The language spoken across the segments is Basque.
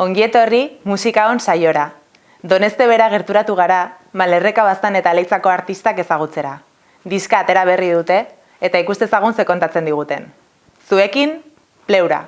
Ongi etorri musika on saiora. Donezte bera gerturatu gara, Malerreka Baztan eta Leitzako artistak ezagutzera. Diska atera berri dute eta ikustezagun ze kontatzen diguten. Zuekin, Pleura.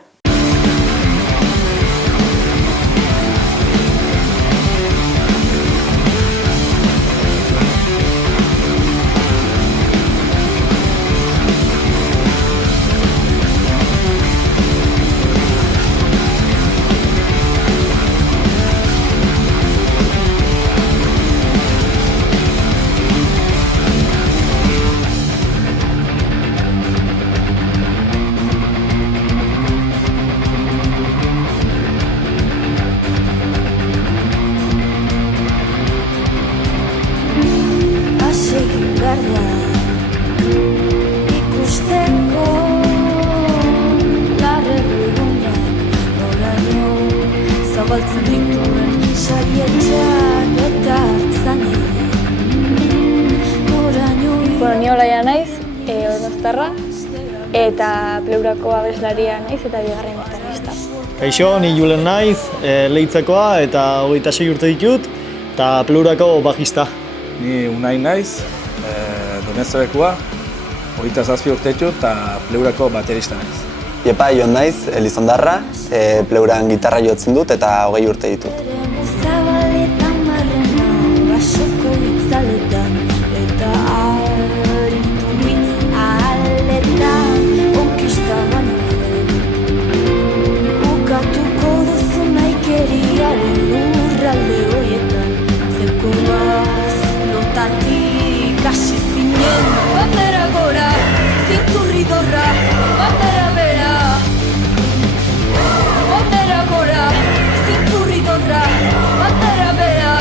Ikusteko larregunak noraino zabaltzen dituen saietxak eta hartzanek noraino. Ni Olaia naiz, Ornoztarra, eta Pleurako abeslaria naiz eta bigarren gitarrista. Kaixo, ni Julen naiz, Leitzakoa eta 26 urte ditut, eta Pleurako bajista. Ni Unai naiz, Doneztebekua, 27 urte ditut eta Pleurako baterista naiz. Iepa, Jon naiz, Elizondarra, Pleuran gitarra jotzen dut eta 20 urte ditut. Zabaletan marrena, basoko itzaletan, eta aritu hitz aletan, konkista baino ukatuko duzu naikeriaren lurralde horietan, zekoaz lotatik hasi zinen, bandera gora, zintzurri dorra, bandera bera, bandera gora, zintzurri dorra, bandera bera.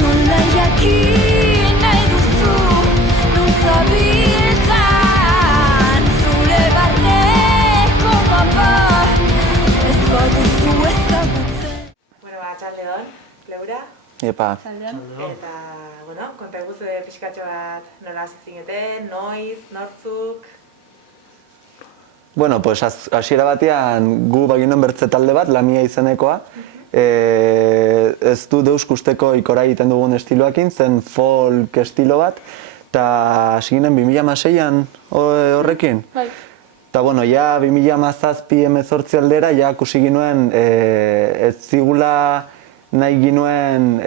Nola jakin nahi duzu, non zabiltzan, zure barneko mapa, ez baduzu ezagutzen. Atxaldeon, Pleura. Iepa. Eta, konta eguzu pixkatxo bat nola hasi zineten, noiz, nortzuk. Bueno, pues hasiera batean gu baginen bertze talde bat, Lamia izenekoa. Ez du deuskusteko ikora egiten dugun estiloakin, zen folk estilo bat. Eta hasi ginen 2006an horrekin. Bai. Eta bueno, ja 2017 aldera, ja kusi ginuen ez zigula nahi ginuen,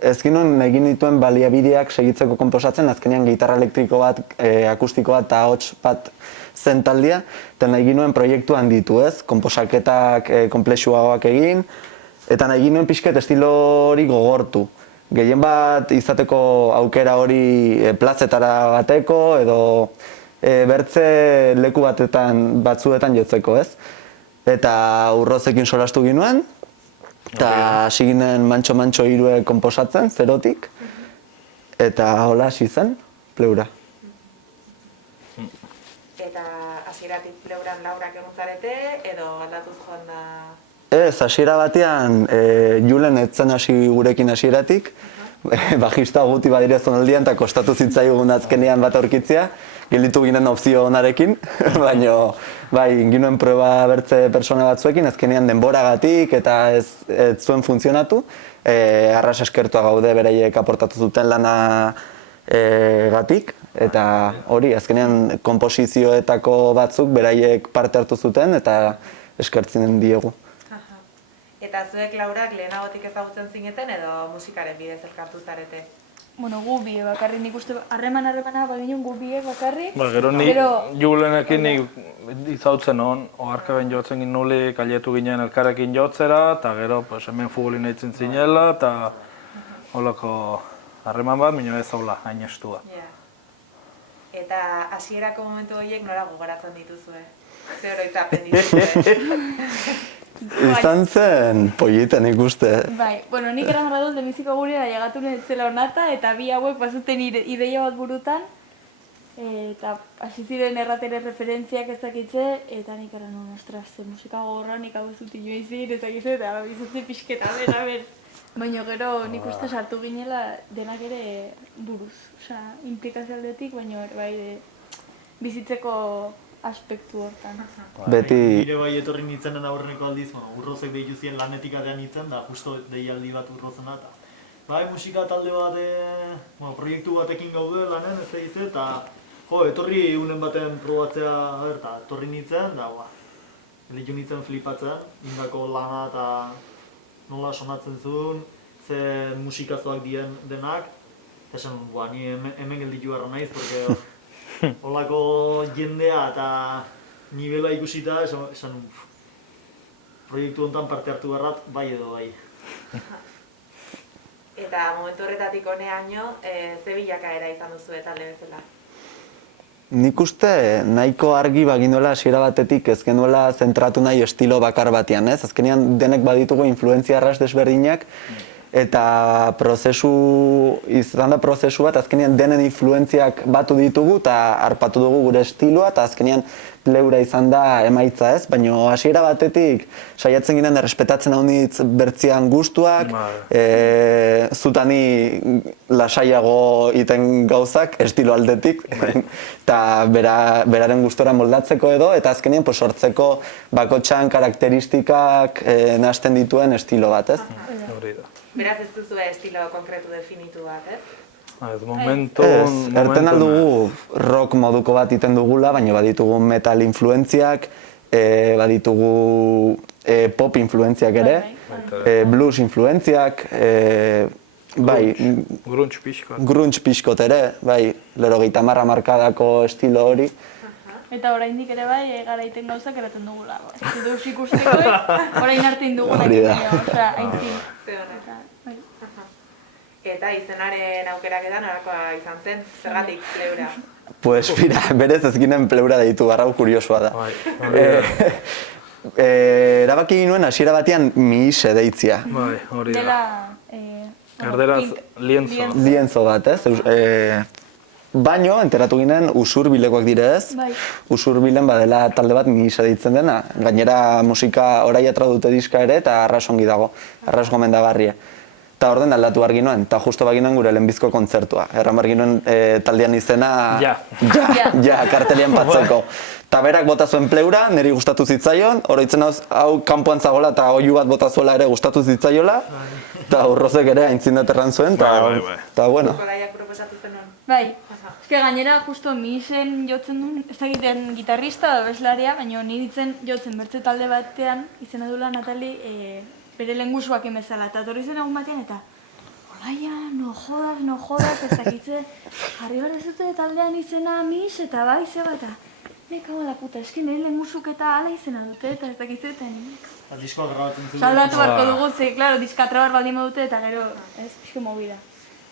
ez ginuen nahi dituen baliabideak segitzeko konposatzen, azkenean gitarra elektriko bat, akustiko bat eta hots bat zen taldea, eta nahi ginuen proiektu handitu ez, konposaketak konplexuagoak egin, eta nahi ginuen pixket estilo hori gogortu. Gehien bat izateko aukera hori plazetara bateko edo bertze leku batzuetan jotzeko ez. Eta Urrozekin solastu ginuen, eta hasi ginen mantxo hirue konposatzen, zerotik, eta hola hasi zen, Pleura. Eta hasieratik Pleuran Laurak egon zarete, edo aldatuz joan da... Ez, hasiera batean, Julen etzen hasi gurekin hasieratik, bajista guti badire zonaldian, eta kostatu zitzaigun azkenean bat aurkitzea, gelditu ginen opzio onarekin, baina bai, ginuen proba bertze persona batzuekin, azkenean denboragatik eta ez zuen funtzionatu. Arras eskertua gaude beraiek aportatu zuten lana gatik, eta hori, azkenean konposizioetako batzuk beraiek parte hartu zuten eta eskertzen diegu. Eta zuek Laurak lehenagotik ezagutzen zineten edo musikaren bidez elkartu zarete? Bueno, gu bi bakarrik nik uste harremana baginen gu biek bakarrik. Gero ni Julenekin nik izautzen hon, oharkaben jotzen ginen nuli, kaletu ginen elkarrekin jotzera, eta gero hemen futbolin eitzen zinela, eta holako harreman bat, minua ez haula, hain estua. Eta hasierako momentu horiek nora gogaratzen dituzue? Ze oroitzapen dituzue? Izan zen polliten ikuste. Bai, bueno, nik eran badut demiziko gurera llegatu netzela honata, eta bi hauek bazuten ideia bat burutan, eta hasi ziren erratere referentziak ezakitze, eta nik eran ostras, ze musika gogorra nik hau zut inoizin, ezakitze, eta bizutze pixketa, ber. Baina gero nik uste sartu ginela denak ere buruz. Osa, implikazio aldetik, baina bai bizitzeko aspektu hortan. Beti... Nire bai etorri nintzenen aurreneko aldiz, urrozek deitu ziren lanetik atean nintzen, da justo deialdi bat urrozena, eta bai, musika talde bat, proiektu batekin gaude lanen, ez da izan, eta etorri unen baten probatzea, eta etorri nintzen, da, elitu nintzen flipatzen, indako lana eta nola sonatzen zuen, ze musikazoak denak, eta esan, ni hemen gelditu garra naiz, porque holako jendea eta nivela ikusita, esan, proiektu honetan parte hartu garrat, bai edo bai. Eta momentu horretatik honeaino, ze bilakaera izan duzu talde bezala? Nik uste nahiko argi baginduela hasiera batetik ez genuela zentratu nahi estilo bakar batean, ez? Azkenean denek baditugu influentzia arras desberdinak, eta izan da prozesu bat, azkenean denen influentziak batu ditugu eta harpatu dugu gure estiloa, eta azkenean pleura izan da emaitza, ez? Baina hasiera batetik saiatzen ginen errespetatzen haunitz bertzian gustuak, zutani lasaiago iten gauzak, estilo aldetik, eta beraren gustora moldatzeko edo, eta azkenean sortzeko bakotxan karakteristikak nahasten dituen estilo bat, ez? Beraz ez duzu estilo konkretu definitu bat, ez? Ez, momentu... Erten aldugu rock moduko bat iten dugula, baina baditugu metal influentziak, baditugu pop influentziak ere, blues influentziak, bai... Grunge pixkot. Grunge pixkot ere, bai, 80 markadako estilo hori. Eta oraindik ere bai, garaiten gauzak eraten dugula. Ez duz ikusteko, orain hartin dugula. Hori da. Osea, aintzin. Eta izenaren aukeraketa norakoa izan zen, zergatik pleura? Pues mira, berez ez ginen pleura deitu, arrau kuriosua da. Erabaki ginuen hasiera batean miise deitzia. Bai, hori da. Dela... Erderaz lienzo. Lienzo bat, ez? Baino, enteratu ginen Usurbilekoak dire ez? Bai. Usurbilen badela talde bat miise deitzen dena. Gainera musika orai atra dute diska ere eta arras ongi dago, arras gomendagarria. Eta orden aldatu behar ginoen, eta justo baginoen gure lehenbizko kontzertua. Erran behar ginoen taldean izena... Ja, kartelian patzeko. Eta berak bota zuen pleura, niri gustatu zitzaion, oroitzen hau kanpoan zagola eta oihu bat bota zuela ere gustatu zitzaiola, eta urrozek ere aintzindat erran zuen, eta bueno. Nikolaiak proposatu zenuen? Bai, eske gainera justo misen jotzen duen, ez egiten gitarrista edo abeslaria, baina niri ditzen jotzen bertze talde batean, izena dula Natali, bere lengusuak emezala, eta torri zen egun batean, eta Olaia, no jodas, ez dakitze, jarri behar ez dute taldean izena mis, eta bai, zeba, eta me kago la puta, eski nire lengusuk eta ala izena dute, eta ez dakitze, eta nire... Diskoa grabatzen zuen. Saldatu barko dugu, ze, klaro, diska trabar baldin dute, eta gero, ez, pixko movida.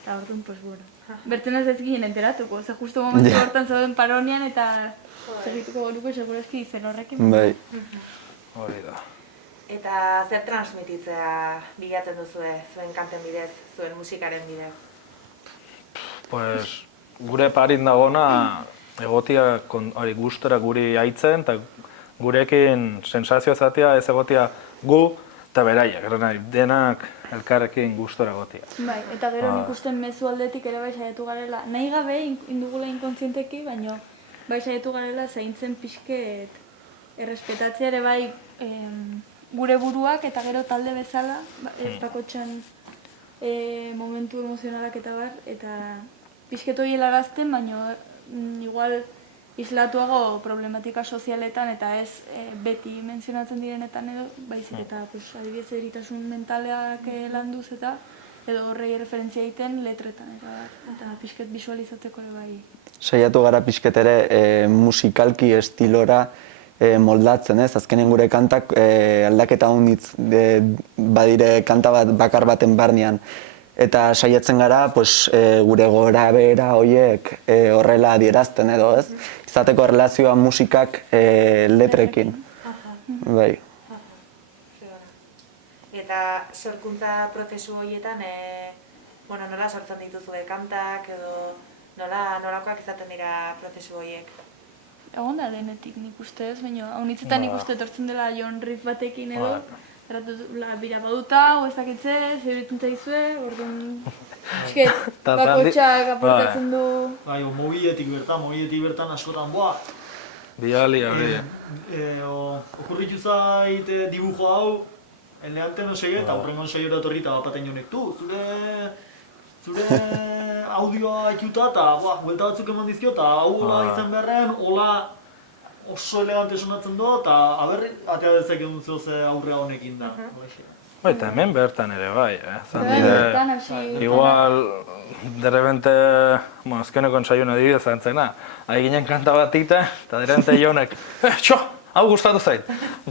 Eta orduan, pues, bueno. Bertzen ez ginen enteratuko, ze justo momentu hortan zauden paronian, eta zerrituko goruko, seguro eski izen horrekin. Bai. Hori da. Eta zer transmititzea bilatzen duzue zuen kanten bidez, zuen musikaren bidez? Pues, gure parit dagona egotia hori gustora guri aitzen, eta gurekin sensazio zatea ez egotia gu eta beraiek, denak elkarrekin gustora egotia. Bai, eta gero nik usten mezu aldetik ere bai saiatu garela, nahi gabe indugula inkontzienteki, baina bai saiatu garela zaintzen pixket errespetatzea ere bai gure buruak eta gero talde bezala, bakotxan momentu emozionalak eta bar, eta pixket hori helarazten, baina igual islatuago problematika sozialetan eta ez beti menzionatzen direnetan edo, baizik eta adibidez eritasun mentalak landuz eta edo horrei referentzia egiten letretan eta pixket visualizatzeko ere bai. Saiatu gara pixket ere musikalki estilora moldatzen, ez? Azkenean gure kantak aldaketa honitz badire kanta bat bakar baten barnean. Eta saiatzen gara gure gora behera horiek horrela adierazten edo, ez? Izateko erlazioa musikak letrekin. Bai. Eta sorkuntza prozesu horietan, nola sortzen dituzue kantak edo nolakoak izaten dira prozesu horiek? Egon da denetik nik uste ez, baina haunitzetan nik uste etortzen dela John Riff batekin edo, bira baduta, o ez dakitze, zerbitun zaizue, orduan... bakotxak aportatzen du... Bai, mobiletik bertan askotan, Biali, hori. Okurritu zait dibujo hau, eleanten osei eta horrengon saiora etorri eta bapaten jonek, zure audioa ikuta eta buelta batzuk eman dizkio eta hau hola izan beharren, hola oso elegante sonatzen du eta haber atea dezakeen dut ze aurrea honekin da. Eta hemen bertan ere bai, Bertan hasi... Igual, de repente, azkeneko ensaion adibidez zantzena, ari ginen kanta bat ite, eta de repente jonek, txo, hau gustatu zait.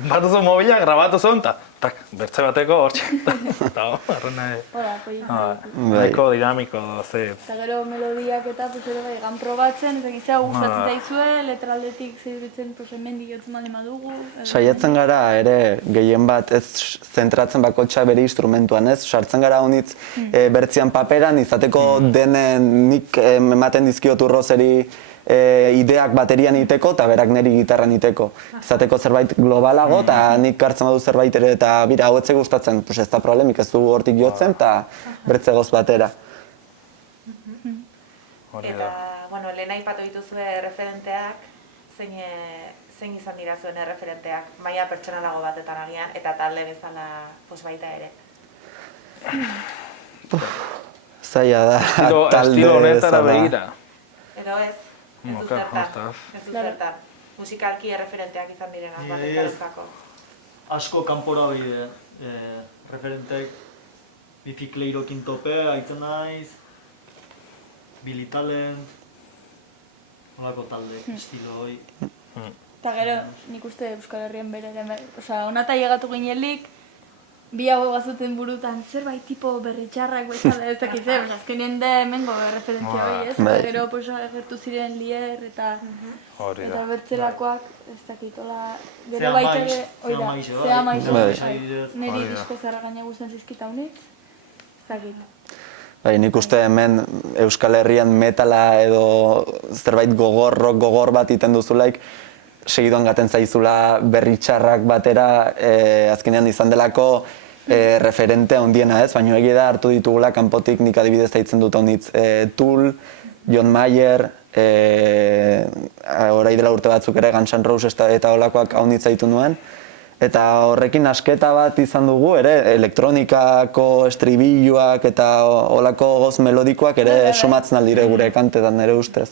Batu zuen mobila, grabatu zuen, eta tak, bertze bateko hortxe. Eta arrena Hola, nahiko dinamiko ze. Eta gero melodiak eta ere bai, gan probatzen, ez dakizea gustatzen zaizue, letraldetik zeiritzen hemen digotzen bali madugu. Saiatzen gara ere gehien bat ez zentratzen bakotxa bere instrumentuan, ez? Sartzen gara honitz bertzian paperan, izateko denen nik ematen dizkiot Urrozeri ideak baterian iteko eta berak niri gitarran iteko. Izateko zerbait globalago eta nik hartzen badu zerbait ere eta bira hau etzek gustatzen, ez da problemik, ez du hortik jotzen eta bertzegoz batera. Eta, bueno, lehen aipatu dituzue referenteak, zein izan dira zuen referenteak, maila pertsonalago batetan agian, eta talde bezala baita ere. Zaila da, talde Estilo honetara bezala. begira. Edo ez du zertan. Musikalki referenteak izan direnak bat eta euskako. Asko kanpora bide, referentek, Bifi Kleiro Kintope, aitzen naiz, Billy Talent, holako talde, estilo hoi. Eta gero, nik uste Euskal Herrian bere ere, honata llegatu ginelik, bi hau bazuten burutan, zerbait tipo berritxarrak bezala ez dakitze, azkenien da hemengo referentzia hori, ez? Bai. Gero agertu ziren Lier eta bertzelakoak, ez dakitola, gero baita ere, oida, Zea Maiz, niri disko zarra gaina guztien zizkita honik, ez dakit. Bai, nik uste hemen Euskal Herrian metala edo zerbait rock gogor bat iten duzulaik, segidoan gaten zaizula berritxarrak batera, azkenean izan delako referente handiena ez, baina egia da hartu ditugula kanpotik nik adibidez daitzen dut honitz Tool, John Mayer, orai dela urte batzuk ere Guns N' Roses eta holakoak haunditz zaitu nuen. Eta horrekin asketa bat izan dugu ere, elektronikako estribilloak eta holako goz melodikoak ere sumatzen aldire gure kantetan nire ustez.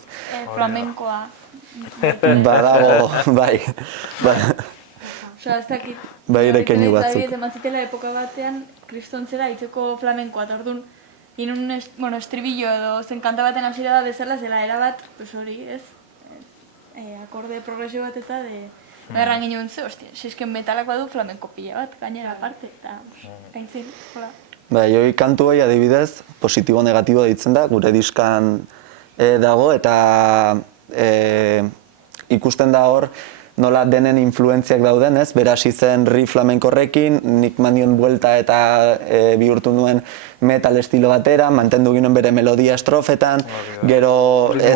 Flamenkoa. Badago, bai. Osa, ez dakit. Bai, ere keinu batzuk. Adibidez, eman zitela epoka batean, kristontzera itzeko flamenkoa, eta orduan, inun estribillo edo zen kanta baten hasiera da bezala, zela erabat, pues hori, ez? Akorde progresio bat eta erran ginen ze, hostia, sesken metalak badu flamenko pila bat, gainera aparte, eta gaintzin, hola. Bai, hori kantu hori adibidez, positibo-negatibo deitzen da, gure diskan dago, eta ikusten da hor, nola denen influentziak dauden, ez? Bera hasi zen riff flamenkorrekin, nik mandion buelta eta bihurtu nuen metal estilo batera, mantendu ginen bere melodia estrofetan, gero ez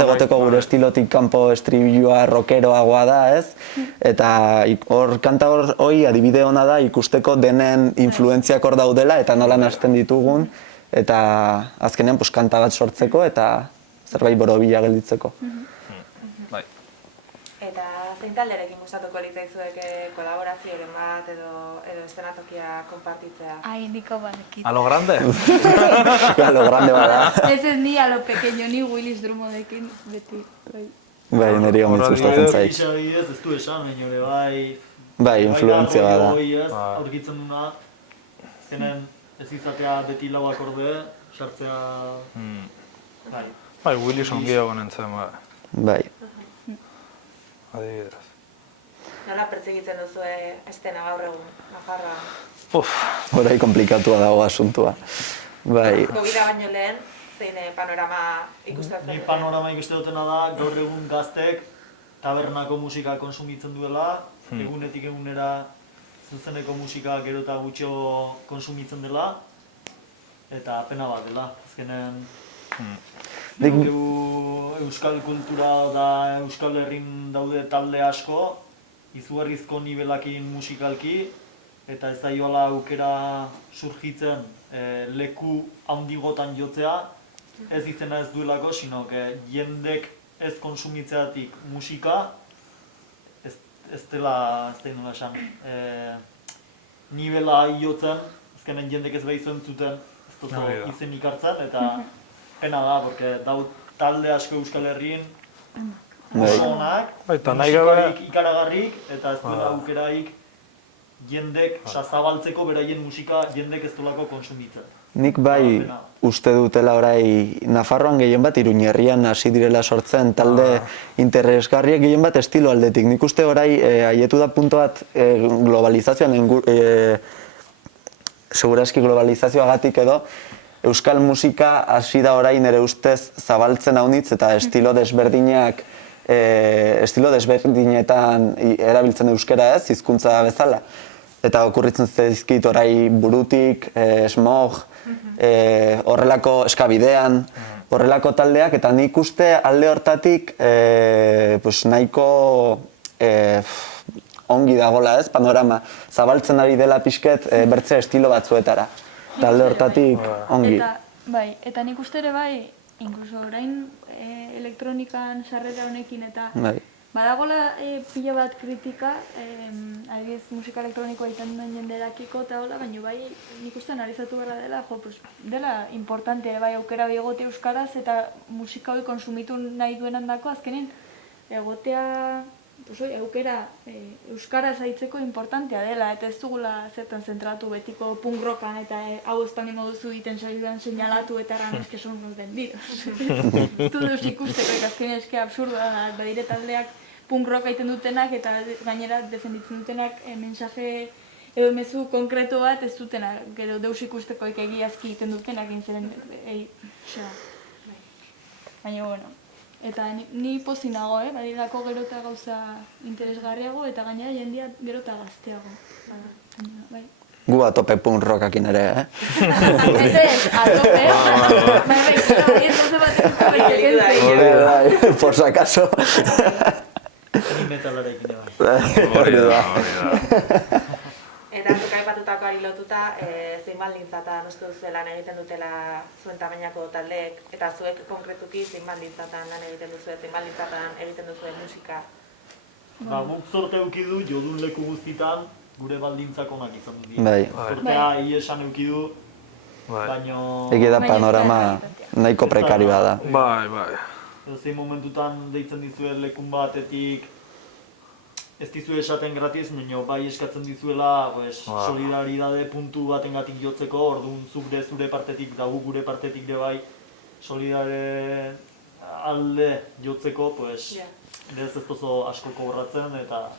egoteko gure estilotik kanpo estribilloa rockeroagoa da, ez? Eta hor kanta hori adibide ona da ikusteko denen influentziak hor daudela eta nola nahasten ditugun, eta azkenean kanta bat sortzeko eta zerbait borobila gelditzeko. Eta zein talderekin gustatuko litzaizuek kolaborazioren bat edo eszenatokia konpartitzea? Ai, niko badekit. A lo grande? A lo grande bada. Ez ni a lo pequeño, ni Willis Drummondekin beti. Bai, niri honitz gustatzen zait. Ez du esan, baina bai... Bai, influentzia bada. Aurkitzen duna, zenen ez izatea beti lau akorde, sartzea... Bai, Willis ongio gonentzen, bai. Adibidez. Nola pertsegitzen duzue estena gaur egun, Nafarroan? Horai komplikatua dago asuntua. Bai. Covida baino lehen, zein panorama ikusten Ni panorama ikusten dutena da, gaur egun gaztek tabernako musika konsumitzen duela, egunetik egunera zuzeneko musika gero eta gutxo konsumitzen dela, eta pena bat dela, azkenen euskal kultura da Euskal Herrin daude talde asko, izugarrizko nibelakin musikalki, eta ez daioala aukera surgitzen leku handigotan jotzea, ez izena ez duelako, sino jendek ez konsumitzeatik musika, ez dela nola esan, nivela iotzen, azkenen jendek ez behizu entzuten, ez dozo izenik hartzen, eta pena da, porque dau talde asko Euskal Herrien oso onak, musikarik ikaragarrik, eta ez duela aukeraik jendek zabaltzeko beraien musika jendek ez dolako konsumitzen. Nik bai uste dutela orai Nafarroan gehien bat Iruñerrian hasi direla sortzen talde interesgarriak gehien bat estilo aldetik. Nik uste orai haietu da punto bat globalizazioan, seguraski globalizazioagatik edo, euskal musika hasi da orai nire ustez zabaltzen haunitz eta estilo desberdinetan erabiltzen euskera ez, hizkuntza bezala. Eta okurritzen zaizkit orai Burutik, Smog, horrelako Eskabidean, horrelako taldeak, eta nik uste alde hortatik nahiko ongi dagola ez, panorama, zabaltzen ari dela pixket bertze estilo batzuetara. Talde hortatik ongi. Eta nik uste ere bai, inkluso orain elektronikan sarrera honekin eta badagola pila bat kritika, adibidez musika elektronikoa izan duen jenderakiko eta hola, baina bai nik uste analizatu behar dela, dela importantea bai aukera egote euskaraz eta musika hori konsumitu nahi duenan dako, azkenen egotea aukera euskaraz aitzeko importantea dela, eta ez dugula zertan zentratu betiko punk rockan eta hau ez tanimo duzu iten saiduan seinalatu eta erran eske son nos vendidos. Ez duz ikusteko, azkenen eske absurdoa da, badire taldeak punk rock egiten dutenak eta gainera defenditzen dutenak mensaje edo mezu konkreto bat ez dutenak, gero deus ikusteko egiazki egiten dutenak intzeren, baina bueno. Eta ni pozik nago, badirako gero eta gauza interesgarriago eta gainera jendia gero eta gazteago. Gu atope punk rockakin ere, Ez, atope. Bai, por si acaso. Ni metalarekin bai. Hori da. Eta zuk aipatutakoari lotuta, zein baldintzatan uste duzu lan egiten dutela zuen tamainako taldeek, eta zuek konkretuki zein baldintzatan lan egiten duzu, zein baldintzatan egiten duzu musika? Guk zorte eukidu, jodun leku guztitan, gure baldintzak onak izan du dira. Bai. Zortea iesan eukidu, baino... Egia da panorama nahiko prekarioa da. Bai. Zein momentutan deitzen dizuet lekun batetik, ez dizu esaten gratiz, baina bai eskatzen dizuela solidaridade puntu batengatik jotzeko, orduan zuk de zure partetik da gure partetik de bai solidare alde jotzeko, ez oso asko kobratzen eta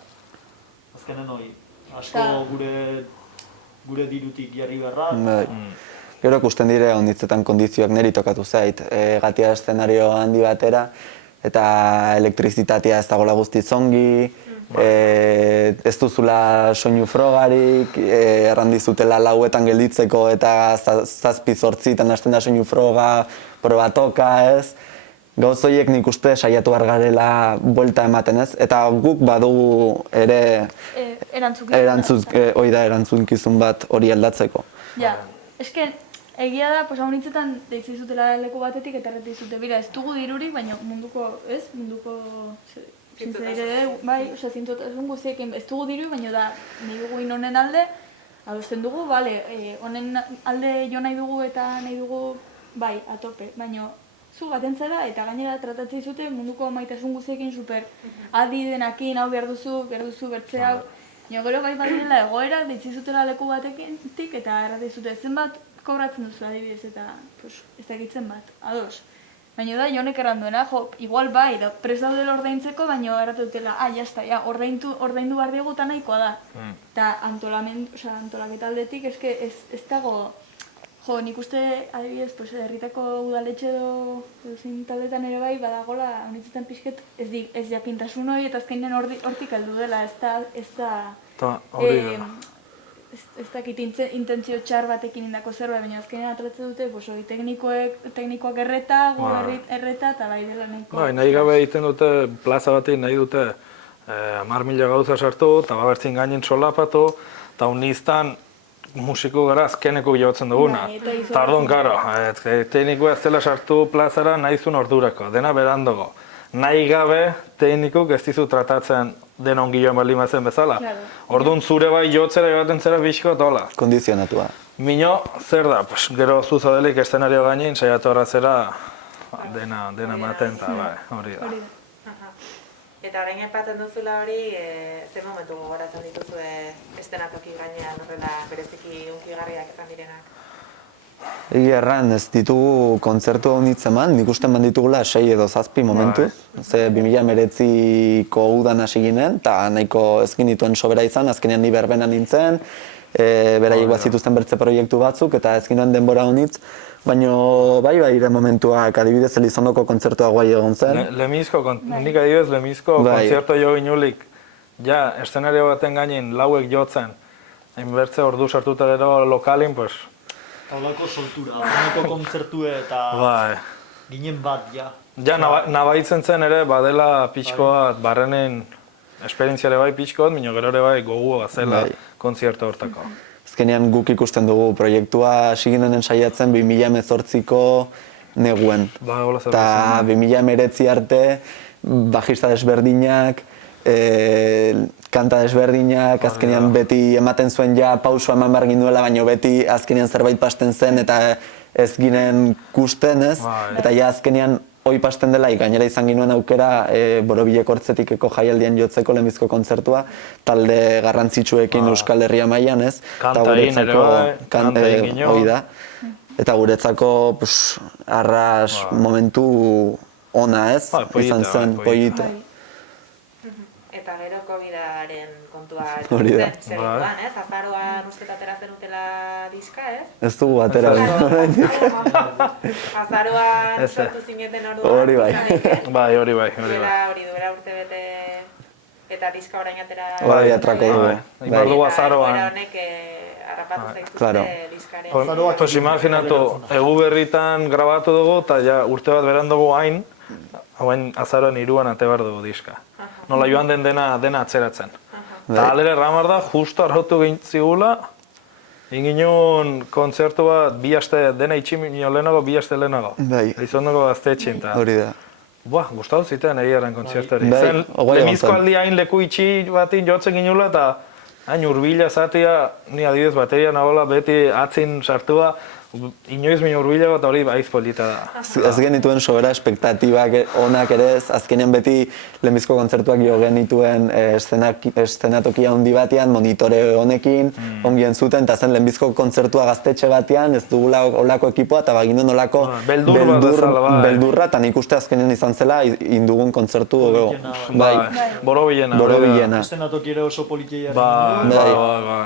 azkenen hori, asko gure dirutik jarri beharra. Gero ikusten dire onditzetan kondizioak niri tokatu zait, gatia eszenario handi batera eta elektrizitatea ez dagoela guztiz ongi, ez duzula soinu frogarik, errandizutela lauetan gelditzeko eta 7-8 hasten da soinu froga, probatoka ez. Gauz horiek nik uste saiatu behar garela buelta ematen ez, eta guk badugu ere erantzunkizun bat hori aldatzeko. Ja, esken, egia da, hau nintzetan deitzizutela leku batetik eta erretizute, bera, ez dugu dirurik, baina munduko, bai, zintzotasun guztiekin ez dugu diru, baina da, nahi dugu inonen alde, adosten dugu, bale, honen alde jo nahi dugu eta nahi dugu, bai, atope, baina zu baten zara eta gainera tratatzen dizute munduko maitasun guztiekin super adi denakin, hau behar duzu bertze hau, baina gero bai badirela egoera, deitzizutela leku batetik eta erratizute zenbat kobratzen duzu adibidez eta ez dakitzen bat, ados. Baina da, jonek erranduena, igual bai, da prest daudela ordaintzeko, baina erratu dutela, jazta, ordaindu behar diegu eta nahikoa da. Eta antolaketa aldetik, eske ez dago, nik uste, adibidez, herritako udaletxe edo zein taldetan ere bai, badagola, honitzetan pixket, ez jakintasun hori, eta azkenean hortik heldu dela, ez da... Ez dakit intentzio txar batekin indako zerbait, baina azkenean atratzen dute teknikoak erreta, gu erreta, eta bai dela nahiko. Bai, nahi gabe egiten dute, plaza batean nahi dute 10.000 gauza sartu, eta babertzin gainen solapatu, eta uniztan musiko gara azkeneko bilabatzen duguna. Eta orduan, karo, teknikoa ez dela sartu plazara nahi zuen ordurako, dena berandogo. nahi gabe teknikuk ez dizu tratatzen den ongioen baldin bazen bezala. Claro. Orduan zure bai jotzera joaten zera pixko tola. Kondizionatua. Mino, zer da, pues, gero zuzadelik eszenario gainin, saiatu horratzera dena ematen, eta bai, hori da. Hori da. Eta orain aipatzen duzula hori, ze momentu gogoratzen dituzue eszenatoki gainean horrela bereziki hunkigarriak izan direnak? Egia erran, ez ditugu kontzertu honitz eman, nik uste eman ditugula 6 edo 7 momentuz. Ze 2019ko udan hasi ginen, eta nahiko ez ginituen sobera izan, azkenean ni berbenan nintzen, beraiek bazituzten bertze proiektu batzuk, eta ez ginoen denbora honitz. Baina bai ire momentuak, adibidez Elizondoko kontzertua guai egon zen. Nik adibidez Lemizko kontzertu jo ginulik, ja, eszenario baten gainin lauek jotzen, hainbertze ordu sartuta gero lokalin, pues... Haulako soltura, aurreneko kontzertue eta ginen bat, ja. Ja, nabaitzen zen ere, badela pixko bat, barrenen esperientziare bai pixko bat, minio gero ere bai gogoa zela kontzertu hortako. Azkenean guk ikusten dugu proiektua hasi ginen saiatzen 2018ko neguen. Eta 2019 arte bajista desberdinak, kanta desberdinak, azkenean beti ematen zuen ja pausua eman behar ginduela, baina beti azkenean zerbait pasten zen eta ez ginen kusten, ez? Eta ja azkenean hoi pasten dela, gainera izan ginuen aukera Borobileko Hortzetikeko jaialdian jotzeko Lemizko kontzertua, talde garrantzitsuekin Euskal Herria mailan, ez? Kanta egin ere bai, kanta egin hoi da. Eta guretzako arras momentu ona, ez? Izan zen, pollito. Eta gero COVID-aren kontua Hori da. segituan, ez? Azaroan uste atera zenutela diska, ez? Ez dugu atera Azaroan sortu zineten orduan. Hori bai. Hori bai. Duela urte bete eta diska orain atera. Hori atrako dugu. Ibar dugu azaroan. Eta honek harrapatu zaituzte diskaren. Pues imaginatu, egu berritan grabatu dugu eta ja urte bat beran dugu hain, hain azaroan 3an ate behar dugu diska. Nola joan den dena atzeratzen. Eta aldere ramar da, justo arrotu gintzigula, inginun kontzertu bat dena itximino lehenago, 2 aste lehenago. Aizondoko gaztetxin. Hori da. Buah, gustatu zitean egiaren kontzertari. Zen, Lemizko aldi hain leku itxi batin jotzen ginula eta hain urbila zatia, ni adibidez bateria nagola beti atzin sartua, inoiz min urbila bat hori baiz polita da. Ez genituen sobera espektatibak onak ere ez, azkenean beti Lemizko kontzertuak jo genituen eszenatokia handi batean, monitore honekin, ongien zuten, eta zen Lemizko kontzertua gaztetxe batean, ez dugula olako ekipoa, eta baginen olako beldurra, eta nik uste azkenean izan zela indugun kontzertu Borobilena. Eszenatoki ere oso politia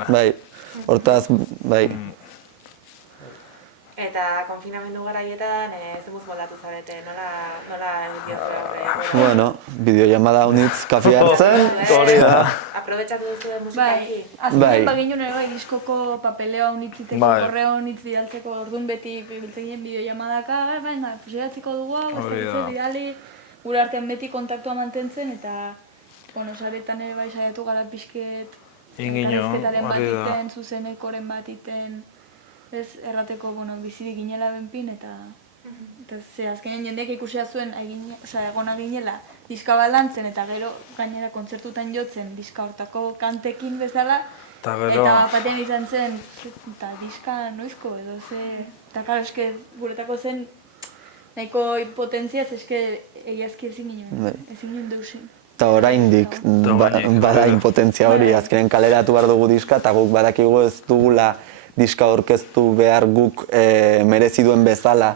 bai. Hortaz, bai. Eta konfinamendu garaietan zemuz moldatu zarete, nola diozue horre? Bueno, bideollamada honitz kafe hartzen. Hori da. Aprobetxatu duzu musikaki? Azkenean baginen ere diskoko papeleo honitziteko, korreo honitz bidaltzeko, orduan beti biltzen ginen bideollamadaka, baina, idatziko dugu hau, bidali, gure artean beti kontaktua mantentzen, eta, saretan ere bai saiatu gara pixket, elkarrizketaren bat iten, zuzenekoren bat iten, ez errateko, bizirik ginela benpin, eta azkenean jendeak ikusia zuen egona ginela diska balantzen, eta gero gainera kontzertutan jotzen diska hortako kantekin bezala, eta batean izan zen, eta diska noizko edo ze, eta karo eske guretako zen nahiko potentziaz eske egiazki ezin ginen deusin. Eta oraindik bada impotentzia hori, azkenean kaleratu behar dugu diska, eta guk badakigu ez dugula diska orkestu behar guk merezi duen bezala.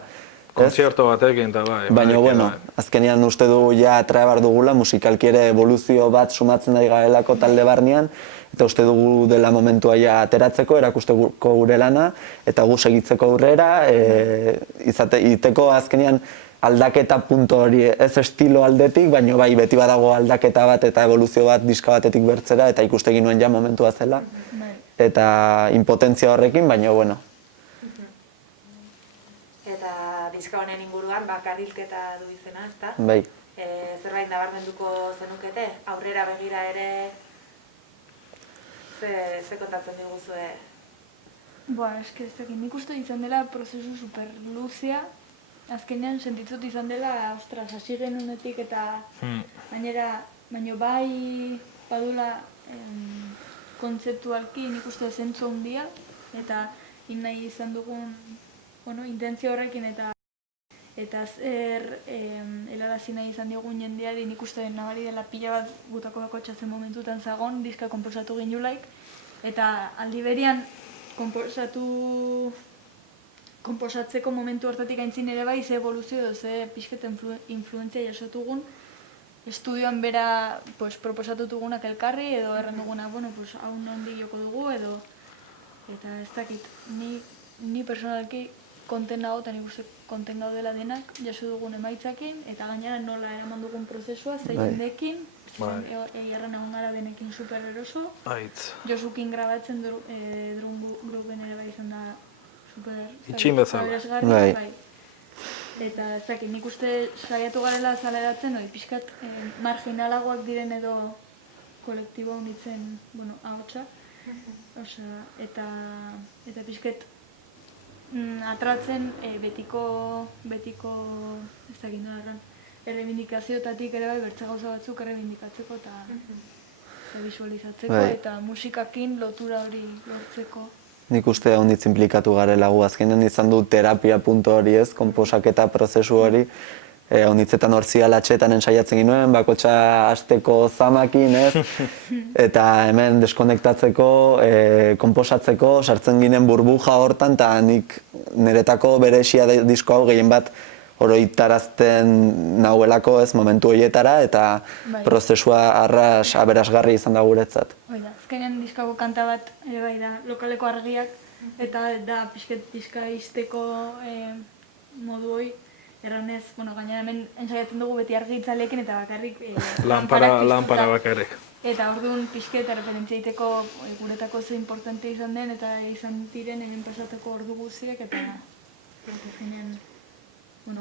Kontzertu batekin eta bai. Baina, bueno, azkenean uste dugu ja atrea behar dugula, musikalki ere evoluzio bat sumatzen ari garelako talde barnean, eta uste dugu dela momentua ja ateratzeko, erakusteko gure lana, eta gu segitzeko aurrera, iteko azkenean aldaketa punto hori, ez estilo aldetik, baina bai beti badago aldaketa bat eta evoluzio bat diska batetik bertzera, eta ikuste ginuen ja momentua zela. Eta impotentzia horrekin, baina, bueno. Eta diska honen inguruan, bakarrilketa du izena, ezta? Bai. Zerbait nabarmenduko zenukete, aurrera begira ere, ze kontatzen diguzue? Eske ez dakit, nik uste izan dela prozesu super luzea, azkenean sentitzut izan dela, ostras, hasi genunetik eta gainera, baino bai badula kontzeptualki nik uste zentzu handia eta nahi izan dugun, bueno, intentzio horrekin eta zer helarazi nahi izan diogun jendeari nik uste nabari dela pila bat gutako bakotxatzen momentutan zagon, diska konposatu ginulaik eta aldi berean konposatzeko momentu hortatik aintzin ere bai, ze evoluzio edo ze pixket influentzia jasotugun estudioan bera proposatutugunak elkarri edo erran duguna, bueno, hau nondik joko dugu edo eta ez dakit, ni personalki konten nago eta nik uste konten gaudela denak jaso dugun emaitzakin eta gainera nola eraman dugun prozesua, zein jendekin, erran egon gara denekin super eroso. Josukin grabatzen drum grupen ere bai izan da super itxin bezala. Bai. Eta ez dakit, nik uste saiatu garela azaleratzen, pixkat marginalagoak diren edo kolektibo honitzen, bueno, ahotsa. Eta pixkat atratzen betiko ez dakit nola errebindikazioetatik ere bai bertze gauza batzuk errebindikatzeko eta visualizatzeko eta musikakin lotura hori lortzeko. Nik uste haunditz implikatu garela gu azkenen izan du terapia puntu hori ez, konposaketa prozesu hori. Haunditzetan hortzialatxetan ensaiatzen ginuen, bakotxa hasteko zamakin ez, eta hemen deskonektatzeko, konposatzeko, sartzen ginen burbuja hortan, eta nik niretako beresia disko hau gehien bat oroitarazten nahuelako ez momentu horietara, eta prozesua aberasgarri izan da guretzat. Azkenean diskako kanta bat ere bai da, lokaleko argiak, eta da pixket diska izteko modu hori, erranez, gainera hemen ensaiatzen dugu beti argitzalekin eta bakarrik lanpara bakarrik. Eta orduan pixket referentzia egiteko guretako ze importante izan den eta izan diren hemen pasateko ordu guziek eta azkenean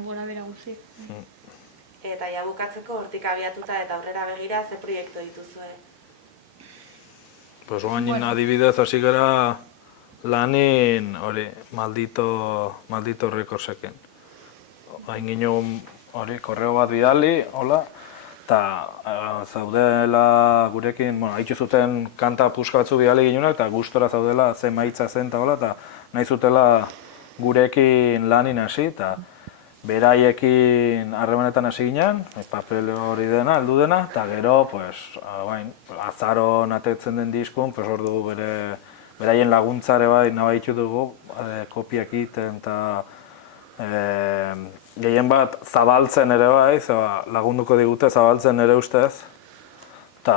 gora bera guziek. Eta ja bukatzeko hortik abiatuta eta aurrera begira ze proiektu dituzue? Pues oain adibidez hasi gara lanin hori maldito rekordsekin. Hain ginen korreo bat bidali, hola, eta zaudela gurekin, haitxu zuten kanta puska batzu bidali ginenak, eta gustora zaudela ze maitza zen, eta hola, eta nahi zutela gurekin lanin hasi, eta beraiekin harremanetan hasi ginen, papel hori dena, heldu dena, eta gero, azaron atetzen den diskun, hor dugu beraien laguntzare bai nabaitu dugu, kopiak egiten, eta gehien bat zabaltzen ere bai, lagunduko digute zabaltzen ere ustez. Eta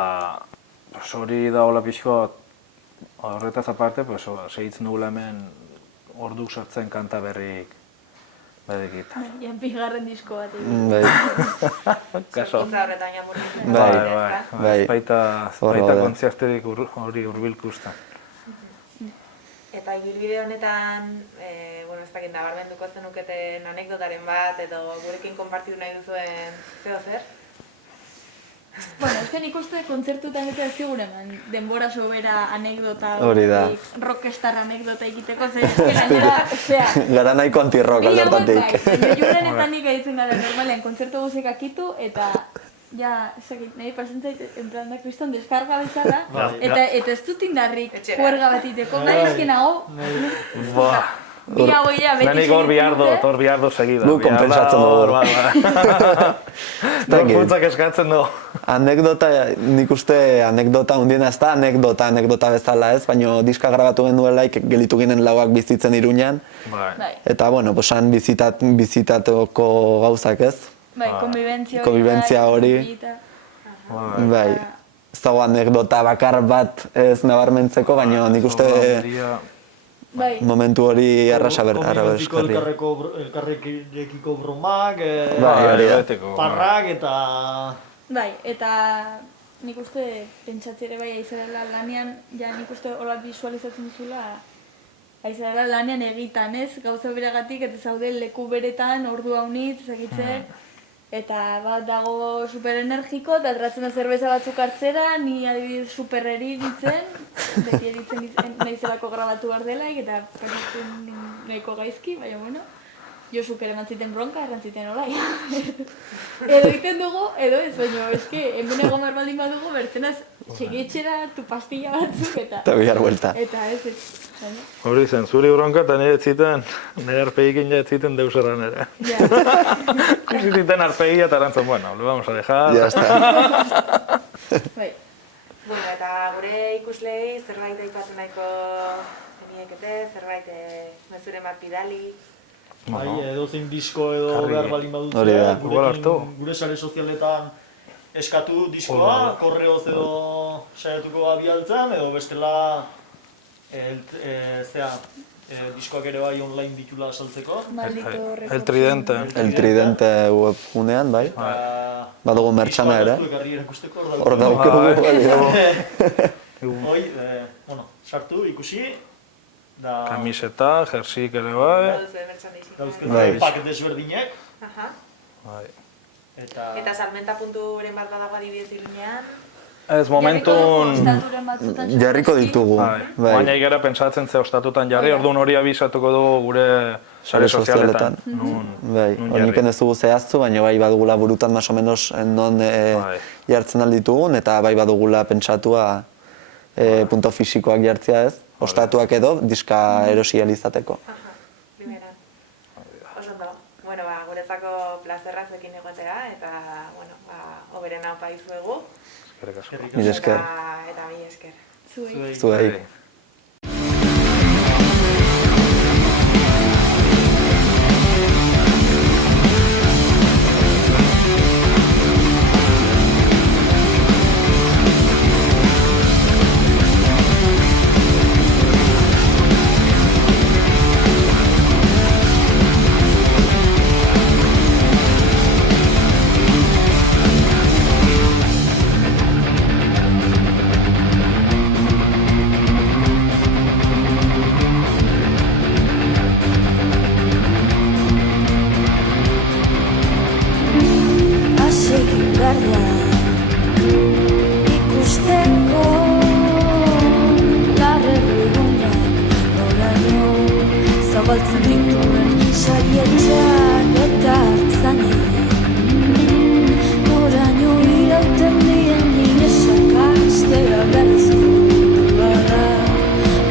hori da hola pixko horretaz aparte, segitzen dugula hemen orduk sartzen kanta berrik bedekit. Ian bigarren disko bat egin. Kaso. Zorkutza horretan jamurtzen. Bai. Baita kontziarterik hori urbilkustan. Eta ibilbide honetan, ez dakit nabarmenduko zenuketen anekdotaren bat edo gurekin konpartitu nahi duzuen zeo zer? Ez nik uste kontzertutan eta ez zigur eman denbora sobera anekdota rockstar anekdota ikiteko, gara nahiko anti-rock aldertatik. Juren eta nik egiten gara normalean kontzertu guzik akitu eta nahi pasentzait, en plan da, kriston deskarga bezala, eta ez dut indarrik juerga bat iteko, nahi izkinago, bi hauia beti segitzen dute. Hor biardo segido. Gu konpensatzen dugu. Gorputzak eskatzen dugu. Anekdota, nik uste anekdota hundiena ez da, anekdota bezala ez, baina diska grabatu genuelaik gelitu ginen lauak bizitzen Iruñan. Eta, han bizitatuko gauzak ez. Konbibentzia hori. Bai. Ez dago anekdota bakar bat ez nabarmentzeko, baina nik uste momentu hori arrasa berrizkarria. Elkarrekiko bromak, parrak eta... Bai, eta nik uste pentsatzere bai aizarela lanean, nik uste hola visualizatzen zula aizarela lanean egitan ez, gauza beragatik eta zaude leku beretan, ordu haunitz, ezagitzen, eta bat dago superenergiko, eta atratzen da zerbeza batzuk hartzera, ni adibidez superreri ditzen, beti eritzen nahi zelako grabatu behar delaik, eta pasatzen nahiko gaizki, baina Josuk ere emantziten bronka, errantziten olai. Edo egiten dugu, edo ez, baina eske, hemen egon behar baldin badugu, bertzenaz, segietxera hartu pastilla batzuk, eta bihar buelta. Eta ez. Baina, Hori zen, zuri bronka eta nire etziten, nire arpegikin ja etziten deus erran ere. ja. Kusititen arpegia eta erantzun, bueno, lo vamos a dejar. Ya está. Bai. Bueno, eta gure ikuslei zerbait aipatu nahiko geniekete, zerbait mezuren bat bidali. Bai, edozein disko edo Jarri. behar balin badute, Hori da. Igual hartu. gure sare sozialetan eskatu diskoa, korreoz edo saiatuko abialtzen, edo bestela diskoak ere bai online ditula saltzeko. Maldito El Tridente. El Tridente webgunean, bai. Badugu mertxana ere. Diskoak ekarri erakusteko Hor daukagu, hori dago. Hoi, bueno, sartu, ikusi, da Kamiseta, jersik ere bai. dauzkete Bai. paket desberdinek, Aha. Bai. Eta salmenta.ren bat badago adibidez Iruñean. Ez momentun... Ostaturen batzutan Jarriko ditugu. Bai. Bai. Baina igera pentsatzen ze ostatutan jarri, orduan hori abisatuko dugu gure sare sozialetan. Bai, horiken ez dugu zehaztu, baina bai badugula burutan más o menos non Bai. jartzen alditugun, eta bai badugula pentsatua punto fisikoak jartzea ez, ostatuak edo diska erosi izateko. Aha, primeran. Oso ondo. Bueno, guretzako plazerra zuekin egotera, eta, bueno, hoberena opa izuegu. Eskerrik asko. Mil esker. Eta mil esker. Zuei. Zuei. Ikusteko larregunak noraino zabaltzen dituen saietxak eta hartzainek noraino irauten dien nire sakastera berrizko gara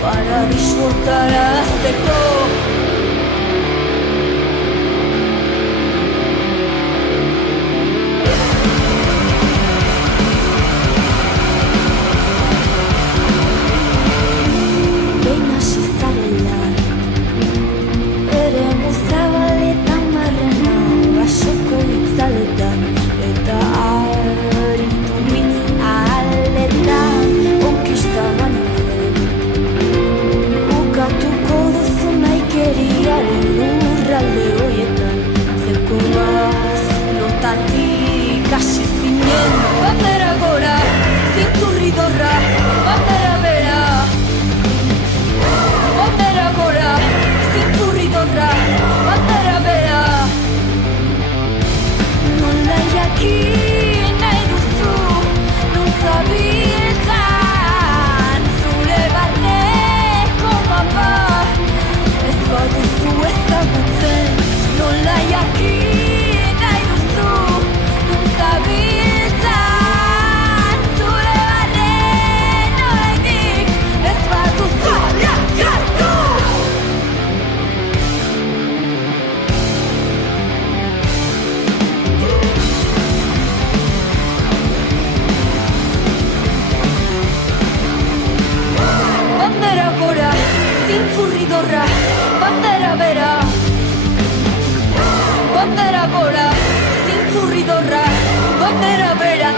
paradisu hortara azteko. Eta aritu hitz aletan konkista baino lehen ukatuko duzu naikeriaren lurralde horietan zeukoaz lotatik hasi zinen bandera gora, zintzurri dorra, bandera bera bandera gora, zintzurri dorra, bandera bera. Nola jakin nahi duzu, non zabiltzan zure barneko mapa. Ez baduzu ezagutzen, nola jakin nahi duzu, non zabiltzan zure barnen oraindik. Ez baduzu jakatu. Bandera gora, zintzurri dorra, bandera bera. Bandera gora, zintzurri dorra, bandera bera.